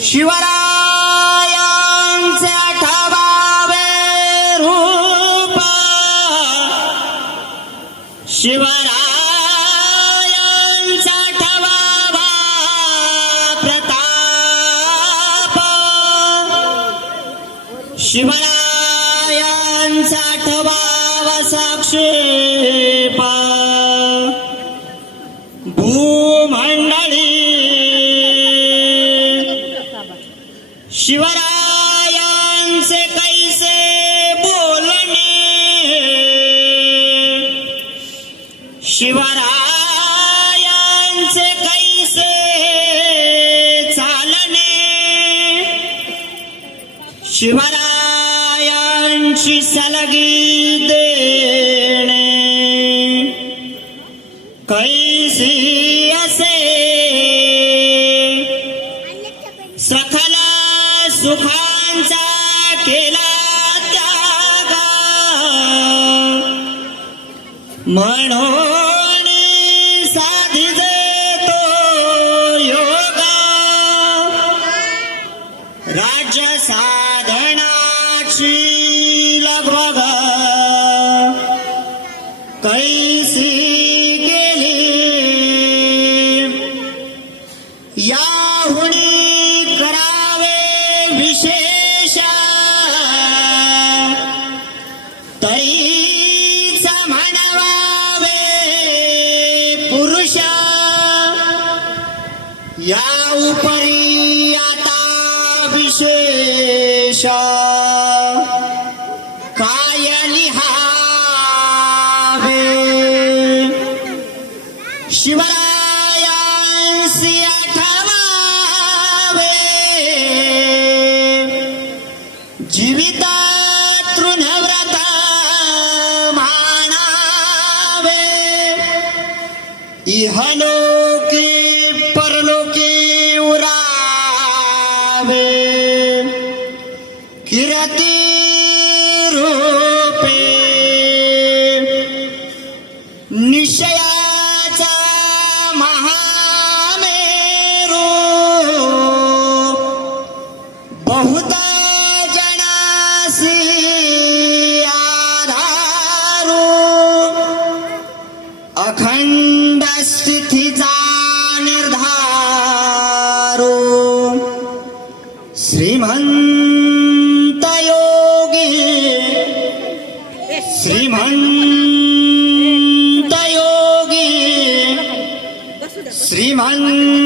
शिवरायांचे ठबावे रूप. शिवरायांचा ठबावा प्रताप. शिवरायांचा ठबावा साक्षी. शिवरायांचे कैसे बोलणे शिवरायांचे कैसे चालणे शिवरायांची सलगी देणे। कैसी असे सखल सुखांचा केला त्याग. म्हणून साधिजे तो योग. राज्य साधनाची लगभग कैसी गेली याहुनी करावे विषय या उपरी आता विशेष काय लिहावे शिवरायांसी आठवावे जीविता तृणव्रत मानावे। इहलो ಮಹಾ من